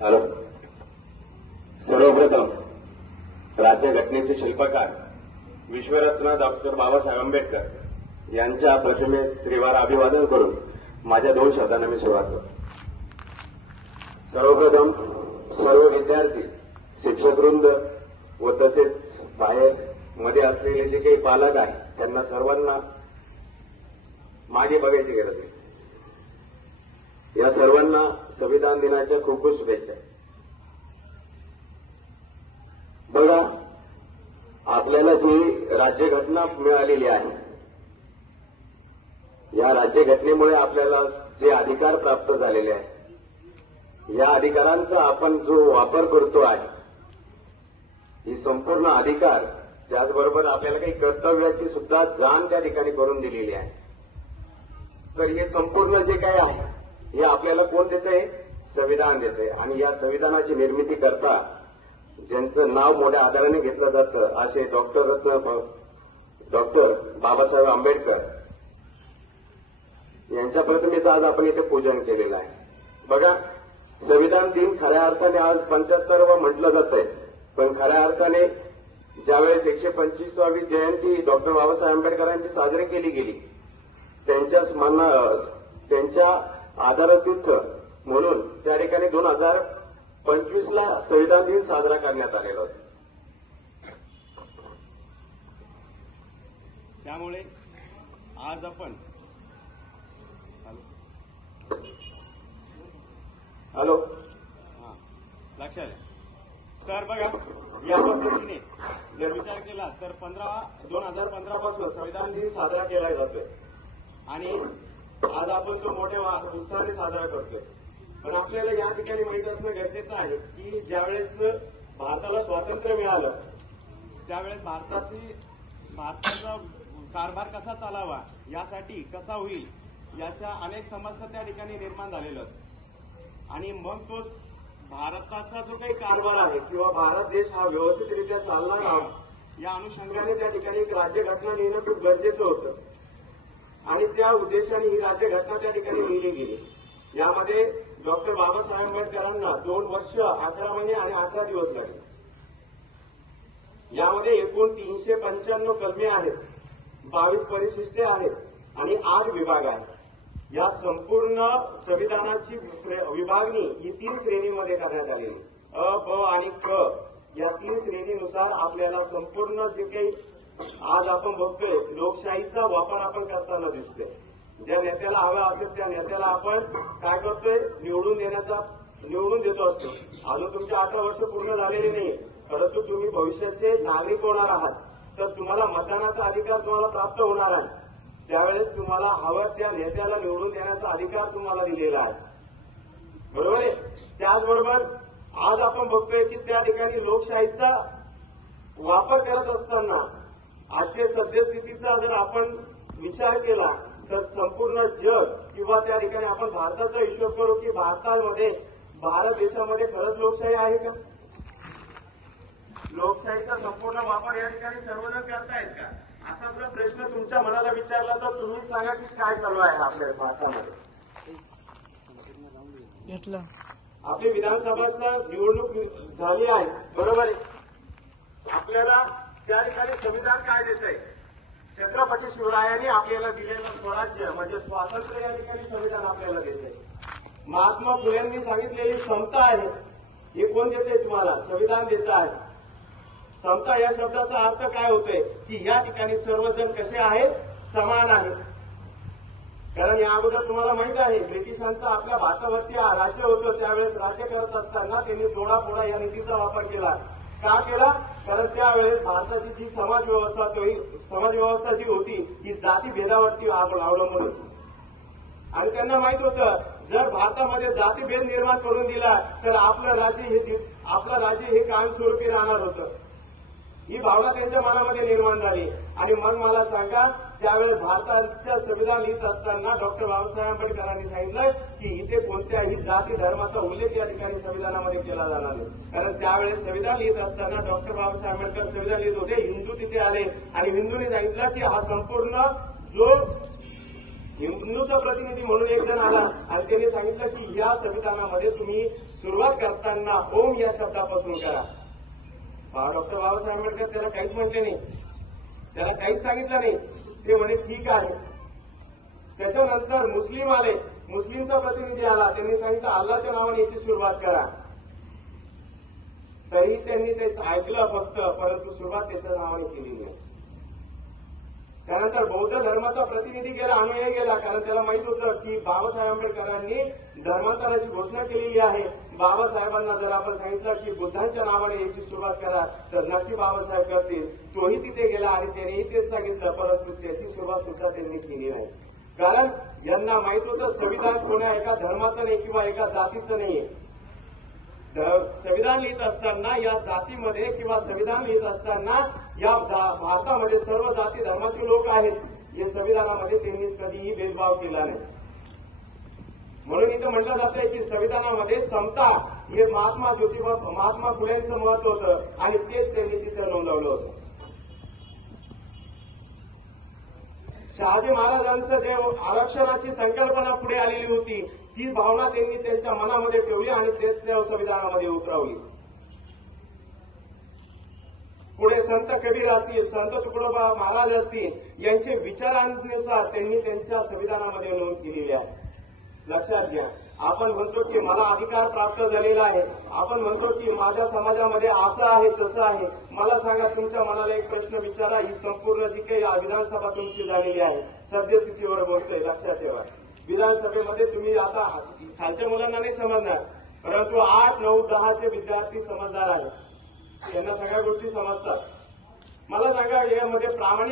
Hello. सर्वप्रथम राज्यघटनेचे शिल्पकार विश्वरत्न डॉक्टर बाबासाहेब आंबेडकर यांच्या प्रतिमेस त्रिवार अभिवादन करून माझ्या 2 शब्दांना मी सुरुवात करतो. सर्वप्रथम सर्व विद्यार्थी, शिक्षकवृंद व तसेच बाहेर मध्ये असलेले जे काही पालक आहेत त्यांना सर्वांना मागे बघायची गरज आहे. या सर्वांना संविधान दिनाच्या खूप खूप शुभेच्छा. बघा, आपल्याला जी राज्यघटना मिळालेली आहे, या राज्यघटनेमुळे आपल्याला जे अधिकार प्राप्त झालेले आहेत, या अधिकारांचा आपण जो वापर करतो आहे, ही संपूर्ण अधिकार, त्याचबरोबर आपल्याला काही कर्तव्याची सुद्धा जाण त्या ठिकाणी करून दिलेली आहे. तर हे संपूर्ण जे काही आहे हे आपल्याला कोण देतंय? संविधान देतंय. आणि या संविधानाची निर्मिती करता ज्यांचं नाव मोठ्या आदराने घेतलं जातं असे डॉक्टर बाबासाहेब आंबेडकर यांच्या प्रतिमेचं आज आपण इथे पूजन केलेलं आहे. बघा, संविधान दिन खऱ्या अर्थाने आज 75वा म्हटलं जातंय, पण खऱ्या अर्थाने ज्यावेळेस 125वी जयंती डॉक्टर बाबासाहेब आंबेडकरांची साजरी केली गेली, त्यांच्या आदरातीर्थ म्हणून त्या ठिकाणी 2025ला संविधान दिन साजरा करण्यात आलेला होता. त्यामुळे आज आपण हॅलो लक्षात आहे. तर बघा, या पद्धतीने जर विचार केला तर 2015 पासून संविधान दिन साजरा केला जातोय आणि आज आपण तो मोठ्या उत्साहाने साजरा करतोय. पण आपल्याला या ठिकाणी माहित असणं गरजेचं आहे की ज्यावेळेस भारताला स्वातंत्र्य मिळालं त्यावेळेस भारताचा कारभार कसा चालावा, यासाठी कसा होईल, याच्या अनेक समस्या त्या ठिकाणी निर्माण झालेल्या आहेत. आणि मग तो भारताचा जो काही कारभार आहे किंवा भारत देश हा व्यवस्थितरित्या चालणार आहे, या अनुषंगाने त्या ठिकाणी एक राज्यघटना लिहिणं खूप गरजेचं होतं. आणि त्या उद्देशाने ही राज्यघटना त्या ठिकाणी लिहिली गेली. यामध्ये डॉक्टर बाबासाहेब आंबेडकरांना 2 वर्ष 11 महिने आणि 18 दिवस लागले. यामध्ये एकूण 395 कलमे आहेत, 22 परिशिष्टे आहेत आणि 8 विभाग आहेत. या संपूर्ण संविधानाची विभागणी ही 3 श्रेणीमध्ये करण्यात आलेली. अ, ब आणि क या 3 श्रेणीनुसार आपल्याला संपूर्ण जे काही आज आपण बघतोय लोकशाहीचा वापर आपण करताना दिसतोय. ज्या नेत्याला हवा असेल त्या नेत्याला आपण काय करतोय? निवडून देतो असतो. अजून तुमचे 18 वर्ष पूर्ण झालेले नाही, परंतु तुम्ही भविष्याचे नागरिक होणार आहात, तर तुम्हाला मतदानाचा अधिकार तुम्हाला प्राप्त होणार आहे. त्यावेळेस तुम्हाला हवं त्या नेत्याला निवडून देण्याचा अधिकार तुम्हाला दिलेला आहे. बरोबर आहे. त्याचबरोबर आज आपण बघतोय की त्या ठिकाणी लोकशाहीचा वापर करत असताना आजच्या सद्यस्थितीचा जर आपण विचार केला तर संपूर्ण जग किंवा त्या ठिकाणी आपण भारताचा हिशोब करू की भारत देशामध्ये खरंच लोकशाही आहे का? लोकशाहीचा संपूर्ण वापर या ठिकाणी सर्वजण करतायत का? असा जर प्रश्न तुमच्या मनाला विचारला तर तुम्ही सांगा की काय चालू आहे आपल्या भारतामध्ये. आपली विधानसभाचा निवडणूक झाली आहे, बरोबर आहे. आपल्याला त्या ठिकाणी संविधान काय देत आहे? छत्रपती शिवरायांनी आपल्याला दिलेलं स्वराज्य म्हणजे स्वातंत्र्य या ठिकाणी संविधान आपल्याला देत आहे. महात्मा फुलेंनी सांगितलेली समता आहे, हे कोण देते तुम्हाला? संविधान देत आहे. समता या शब्दाचा अर्थ काय होतोय की या ठिकाणी सर्वजण कसे आहेत? समान आहेत. कारण या अगोदर तुम्हाला माहित आहे ब्रिटिशांचं आपल्या भारतावरती राज्य होतं, त्यावेळेस राज्य करत असताना त्यांनी तोडाफोडा या नीतीचा वापर केला. का केला? कारण त्यावेळेस भारताची जी समाजव्यवस्था जी होती ही जातीभेदावरती अवलंबून होती. आणि त्यांना माहित होतं जर भारतामध्ये जातीभेद निर्माण करून दिला तर आपलं राज्य हे कायमस्वरूपी राहणार होतं. ही भावना त्यांच्या मनामध्ये निर्माण झाली. आणि मग मला सांगा, त्यावेळेस भारताचं संविधान लिहित असताना डॉक्टर बाबासाहेब आंबेडकरांनी सांगितलं की इथे कोणत्याही जाती धर्माचा उल्लेख या ठिकाणी संविधानामध्ये केला जाणार नाही. कारण त्यावेळेस संविधान लिहित असताना डॉक्टर बाबासाहेब आंबेडकर संविधान लिहित होते, हिंदू तिथे आले आणि हिंदूंनी सांगितलं की हा संपूर्ण जो हिंदूचा प्रतिनिधी म्हणून एक जण आला आणि त्याने सांगितलं की या संविधानामध्ये तुम्ही सुरुवात करताना ओम या शब्दापासून करा. डॉक्टर बाबासाहेब आंबेडकर त्याला काहीच म्हटले नाही, त्याला काहीच सांगितलं नाही. ते म्हणे ठीक आहे. त्याच्यानंतर मुस्लिम आले, मुस्लिमचा प्रतिनिधी आला, त्यांनी सांगितलं अल्लाच्या नावाने याची सुरुवात करा. तरी त्यांनी ते ऐकलं फक्त, परंतु सुरुवात त्याच्या नावाने केली नाही. त्यानंतर बौद्ध धर्माचा प्रतिनिधी गेला, अनुयायी गेला, कारण त्याला माहित होतं की बाबासाहेब आंबेडकरांनी धर्मांतराची घोषणा केलेली आहे. बाबासाहेबांना जर आपण सांगितलं की बुद्धांच्या नावाने याची सुरुवात करा तर नक्की बाबासाहेब करतील. तोही तिथे गेला आणि त्यानेही तेच सांगितलं, परंतु त्याची सुरुवात सुद्धा त्यांनी केली नाही. कारण यांना माहित होतं संविधान कोणा एका धर्माचं नाही किंवा एका जातीचं नाहीये. संविधान लिहित असताना या जातीमध्ये किंवा संविधान लिहित असताना या भारतामध्ये सर्व जाती धर्माचे लोक आहेत. या संविधानामध्ये त्यांनी कधीही भेदभाव केला नाही. म्हणून इथं म्हटलं जातंय की संविधानामध्ये समता हे महात्मा फुलेंचं महत्व होतं आणि तेच त्यांनी तिथं नोंदवलं होतं. शहाजी महाराजांचं जे आरक्षणाची संकल्पना पुढे आलेली होती ती भावना त्यांनी त्यांच्या मनामध्ये ठेवली आणि तेच त्या संविधानामध्ये उतरवली. पुढे संत कबीर असतील, संत तुकडोबा महाराज असतील, यांचे विचारांनुसार त्यांनी त्यांच्या संविधानामध्ये नोंद केलेली आहे. लक्षात घ्या, आपण म्हणतो की मला अधिकार प्राप्त झालेला आहे, आपण म्हणतो की माझ्या समाजामध्ये असं आहे तसं आहे. मला सांगा, तुमच्या मनाला एक प्रश्न विचारा, ही संपूर्ण जी काही विधानसभा तुमची झालेली आहे सद्यस्थितीवर बोलतोय. लक्षात ठेवा, विधानसभेमध्ये तुम्ही आता खालच्या मुलांना नाही समजणार, परंतु 8, 9, 10चे विद्यार्थी समजदार आहेत, त्यांना सगळ्या गोष्टी समजतात. मला सांगा, यामध्ये प्रामाणिक